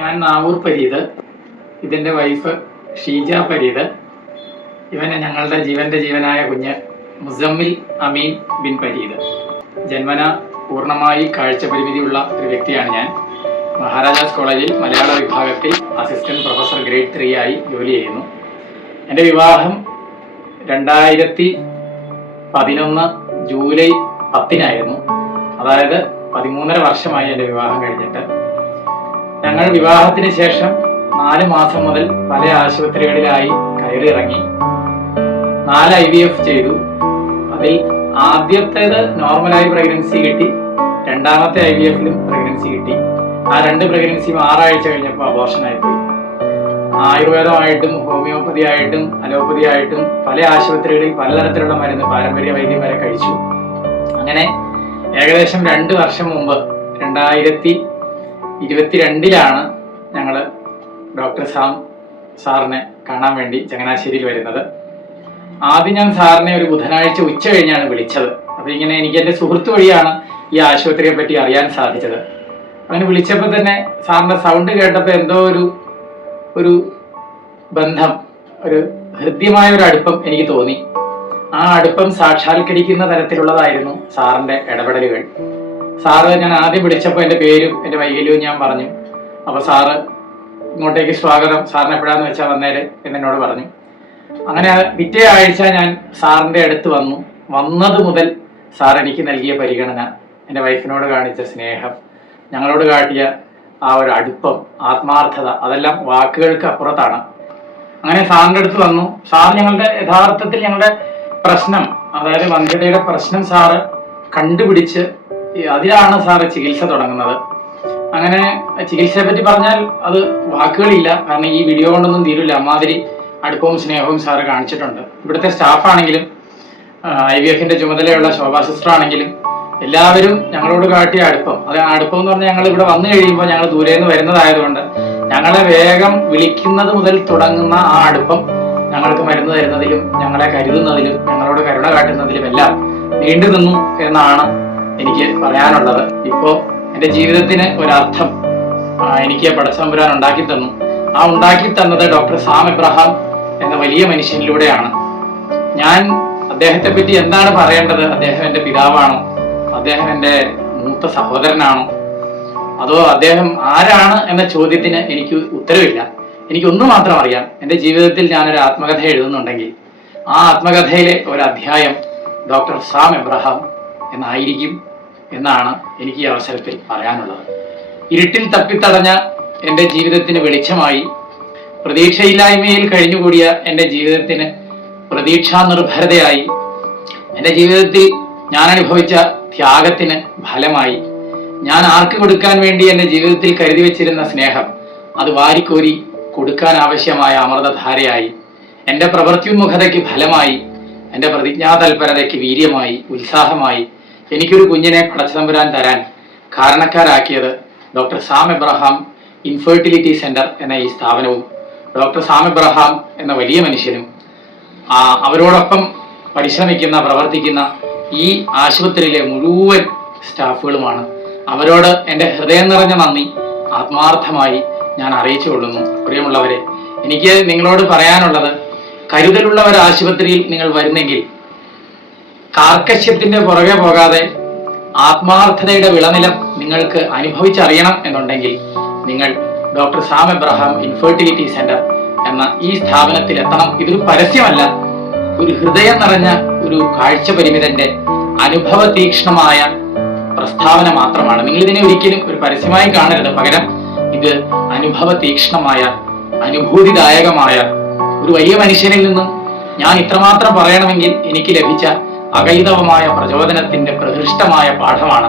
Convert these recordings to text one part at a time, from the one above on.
ഞാൻ നാവൂർ പരീത്, ഇതിൻ്റെ വൈഫ് ഷീജ പരീത്. ഇവന് ഞങ്ങളുടെ ജീവനായ കുഞ്ഞ് മുസമ്മിൽ അമീൻ ബിൻ പരീത്. ജന്മന പൂർണ്ണമായി കാഴ്ചപരിമിതിയുള്ള ഒരു വ്യക്തിയാണ് ഞാൻ. മഹാരാജാസ് കോളേജിൽ മലയാള വിഭാഗത്തിൽ അസിസ്റ്റന്റ് പ്രൊഫസർ ഗ്രേഡ് 3 ആയി ജോലി ചെയ്യുന്നു. എൻ്റെ വിവാഹം 2011 ജൂലൈ 10 അതായത് 13.5 വർഷമായി എൻ്റെ വിവാഹം കഴിഞ്ഞിട്ട്. ഞങ്ങൾ വിവാഹത്തിന് ശേഷം 4 മാസം മുതൽ പല ആശുപത്രികളിലായി കയറിയിറങ്ങി. 4 IVF ചെയ്തു. അതിൽ ആദ്യത്തേത് നോർമലായി പ്രഗ്നൻസി കിട്ടി, രണ്ടാമത്തെ IVF-ലും പ്രഗ്നൻസി കിട്ടി. ആ 2 പ്രഗ്നൻസിയും 6 ആഴ്ച കഴിഞ്ഞപ്പോൾ അബോർഷനായിപ്പോയി. ആയുർവേദമായിട്ടും ഹോമിയോപ്പതി ആയിട്ടും അലോപ്പതി ആയിട്ടും പല ആശുപത്രികളിൽ പലതരത്തിലുള്ള മരുന്ന് പാരമ്പര്യ വൈദ്യം വരെ കഴിച്ചു. അങ്ങനെ ഏകദേശം 2 വർഷം മുമ്പ് 2022 ഞങ്ങൾ ഡോക്ടർ സാറിനെ കാണാൻ വേണ്ടി ചങ്ങനാശ്ശേരിയിൽ വരുന്നത്. ആദ്യം ഞാൻ സാറിനെ ഒരു ബുധനാഴ്ച ഉച്ച കഴിഞ്ഞാണ് വിളിച്ചത്. അപ്പോൾ ഇങ്ങനെ എനിക്ക് എൻ്റെ സുഹൃത്ത് വഴിയാണ് ഈ ആശുപത്രിയെ പറ്റി അറിയാൻ സാധിച്ചത്. അങ്ങനെ വിളിച്ചപ്പോൾ തന്നെ സാറിൻ്റെ സൗണ്ട് കേട്ടപ്പോൾ എന്തോ ഒരു ബന്ധം, ഒരു ഹൃദ്യമായ ഒരു അടുപ്പം എനിക്ക് തോന്നി. ആ അടുപ്പം സാക്ഷാത്കരിക്കുന്ന തരത്തിലുള്ളതായിരുന്നു സാറിൻ്റെ ഇടപെടലുകൾ. സാറ് ഞാൻ ആദ്യം വിളിച്ചപ്പോൾ എൻ്റെ പേരും എൻ്റെ വൈകല്യവും ഞാൻ പറഞ്ഞു. അപ്പോൾ സാറ് ഇങ്ങോട്ടേക്ക് സ്വാഗതം, സാറിന് എപ്പോഴാന്ന് വെച്ചാൽ വന്നേര് എന്നോട് പറഞ്ഞു. അങ്ങനെ പിറ്റേ ആഴ്ച ഞാൻ സാറിൻ്റെ അടുത്ത് വന്നത് മുതൽ സാർ എനിക്ക് നൽകിയ പരിഗണന, എൻ്റെ വൈഫിനോട് കാണിച്ച സ്നേഹം, ഞങ്ങളോട് കാട്ടിയ ആ ഒരു അടുപ്പം, ആത്മാർത്ഥത, അതെല്ലാം വാക്കുകൾക്ക് അപ്പുറത്താണ്. അങ്ങനെ സാറിൻ്റെ അടുത്ത് വന്നു. സാർ യഥാർത്ഥത്തിൽ ഞങ്ങളുടെ പ്രശ്നം, അതായത് വന്ധ്യതയുടെ പ്രശ്നം സാറ് കണ്ടുപിടിച്ച് അതിലാണ് സാറ് ചികിത്സ തുടങ്ങുന്നത്. അങ്ങനെ ചികിത്സയെ പറ്റി പറഞ്ഞാൽ അത് വാക്കുകളില്ല, കാരണം ഈ വീഡിയോ കൊണ്ടൊന്നും തീരില്ല. അമ്മാതിരി അടുപ്പവും സ്നേഹവും സാറ് കാണിച്ചിട്ടുണ്ട്. ഇവിടുത്തെ സ്റ്റാഫാണെങ്കിലും IVF-ന്റെ ചുമതലയുള്ള ശോഭാ സിസ്റ്റർ ആണെങ്കിലും എല്ലാവരും ഞങ്ങളോട് കാട്ടിയ അടുപ്പം, അത് അടുപ്പം എന്ന് പറഞ്ഞാൽ ഞങ്ങൾ ഇവിടെ വന്നു കഴിയുമ്പോൾ ഞങ്ങൾ ദൂരെ നിന്ന് വരുന്നതായതുകൊണ്ട് ഞങ്ങളെ വേഗം വിളിക്കുന്നത് മുതൽ തുടങ്ങുന്ന ആ അടുപ്പം ഞങ്ങൾക്ക് മരുന്ന് തരുന്നതിലും ഞങ്ങളെ കരുതുന്നതിലും ഞങ്ങളോട് കരുണ കാട്ടുന്നതിലും എല്ലാം നീണ്ടു നിന്നു എന്നാണ് എനിക്ക് പറയാനുള്ളത്. ഇപ്പോൾ എൻ്റെ ജീവിതത്തിന് ഒരർത്ഥം എനിക്ക് പടച്ചതമ്പുരാൻ ഉണ്ടാക്കി തന്നു. ആ ഉണ്ടാക്കി തന്നത് ഡോക്ടർ സാം എബ്രഹാം എന്ന വലിയ മനുഷ്യനിലൂടെയാണ്. ഞാൻ അദ്ദേഹത്തെ പറ്റി എന്താണ് പറയേണ്ടത്? അദ്ദേഹം എൻ്റെ പിതാവാണോ? അദ്ദേഹം എൻ്റെ മൂത്ത സഹോദരനാണോ? അതോ അദ്ദേഹം ആരാണ് എന്ന ചോദ്യത്തിന് എനിക്ക് ഉത്തരവില്ല. എനിക്കൊന്നു മാത്രം അറിയാം, എൻ്റെ ജീവിതത്തിൽ ഞാനൊരു ആത്മകഥ എഴുതുന്നുണ്ടെങ്കിൽ ആ ആത്മകഥയിലെ ഒരു അധ്യായം ഡോക്ടർ സാം എബ്രഹാം എന്നായിരിക്കും എന്നാണ് എനിക്ക് ഈ അവസരത്തിൽ പറയാനുള്ളത്. ഇരുട്ടിൽ തപ്പിത്തടഞ്ഞ എൻ്റെ ജീവിതത്തിന് വെളിച്ചമായി, പ്രതീക്ഷയില്ലായ്മയിൽ കഴിഞ്ഞുകൂടിയ എൻ്റെ ജീവിതത്തിന് പ്രതീക്ഷാനിർഭരതയായി, എൻ്റെ ജീവിതത്തിൽ ഞാൻ അനുഭവിച്ച ത്യാഗത്തിന് ഫലമായി, ഞാൻ ആർക്ക് കൊടുക്കാൻ വേണ്ടി എൻ്റെ ജീവിതത്തിൽ കരുതി വെച്ചിരുന്ന സ്നേഹം അത് വാരിക്കോരി കൊടുക്കാൻ ആവശ്യമായ അമൃതധാരയായി, എൻ്റെ പ്രവൃത്യുന്മുഖതയ്ക്ക് ഫലമായി, എൻ്റെ പ്രതിജ്ഞാതൽപരതയ്ക്ക് വീര്യമായി, ഉത്സാഹമായി എനിക്കൊരു കുഞ്ഞിനെ പടച്ചതമ്പുരാൻ തരാൻ കാരണക്കാരാക്കിയത് doctor Sam Abraham infertility centre എന്ന ഈ സ്ഥാപനവും ഡോക്ടർ സാം എബ്രഹാം എന്ന വലിയ മനുഷ്യനും അവരോടൊപ്പം പരിശ്രമിക്കുന്ന പ്രവർത്തിക്കുന്ന ഈ ആശുപത്രിയിലെ മുഴുവൻ സ്റ്റാഫുകളുമാണ്. അവരോട് എൻ്റെ ഹൃദയം നിറഞ്ഞ നന്ദി ആത്മാർത്ഥമായി ഞാൻ അറിയിച്ചു കൊള്ളുന്നു. പ്രിയമുള്ളവരെ, എനിക്ക് നിങ്ങളോട് പറയാനുള്ളത്, കരുതലുള്ള ഒരു ആശുപത്രിയിൽ നിങ്ങൾ വരുന്നെങ്കിൽ കാർക്കശ്യത്തിന്റെ പുറകെ പോകാതെ ആത്മാർത്ഥതയുടെ വിളനിലം നിങ്ങൾക്ക് അനുഭവിച്ചറിയണം എന്നുണ്ടെങ്കിൽ നിങ്ങൾ doctor Sam Abraham infertility centre എന്ന ഈ സ്ഥാപനത്തിൽ എത്തണം. ഇതൊരു പരസ്യമല്ല, ഒരു ഹൃദയം നിറഞ്ഞ ഒരു കാഴ്ച പരിമിതന്റെ അനുഭവ തീക്ഷ്ണമായ പ്രസ്താവന മാത്രമാണ്. നിങ്ങൾ ഇതിനെ ഒരിക്കലും ഒരു പരസ്യമായി കാണരുത്. പകരം ഇത് അനുഭവ തീക്ഷ്ണമായ, അനുഭൂതിദായകമായ ഒരു വലിയ മനുഷ്യനിൽ നിന്നും ഞാൻ ഇത്രമാത്രം പറയണമെങ്കിൽ എനിക്ക് ലഭിച്ച അകൈതവമായ പ്രചോദനത്തിന്റെ പ്രഹൃഷ്ടമായ പാഠമാണ്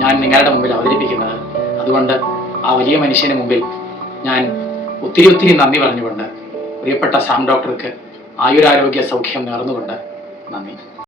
ഞാൻ നിങ്ങളുടെ മുമ്പിൽ അവതരിപ്പിക്കുന്നത്. അതുകൊണ്ട് ആ വലിയ മനുഷ്യന് മുമ്പിൽ ഞാൻ ഒത്തിരി നന്ദി പറഞ്ഞുകൊണ്ട് പ്രിയപ്പെട്ട സാം ഡോക്ടർക്ക് ആയുരാരോഗ്യ സൗഖ്യം നേർന്നുകൊണ്ട് നന്ദി.